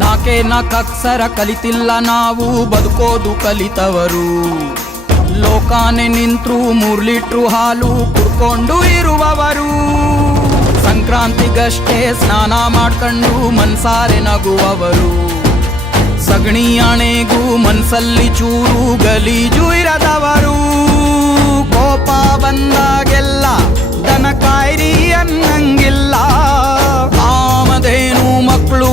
ನಾಕೆ ನಾಲ್ಕಕ್ಷರ ಕಲಿತಿಲ್ಲ ನಾವು ಬದುಕೋದು ಕಲಿತವರು. ಲೋಕಾನೆ ನಿಂತ್ರು 3 ಲೀಟ್ರು ಹಾಲು ಕುಡ್ಕೊಂಡು ಇರುವವರು. ಸಂಕ್ರಾಂತಿಗಷ್ಟೇ ಸ್ನಾನ ಮಾಡ್ಕೊಂಡು ಮನ್ಸಾರೆ ನಗುವವರು. ಸಗಣಿ ಆಣೆಗೂ ಮನ್ಸಲ್ಲಿ ಚೂರು ಗಲೀಜು ಇರದವರು. ಕೋಪ ಬಂದಾಗೆಲ್ಲ ದನ ಕಾಯ್ರಿ ಅನ್ನಂಗಿಲ್ಲ. ಕಾಮಧೇನು ಮಕ್ಕಳು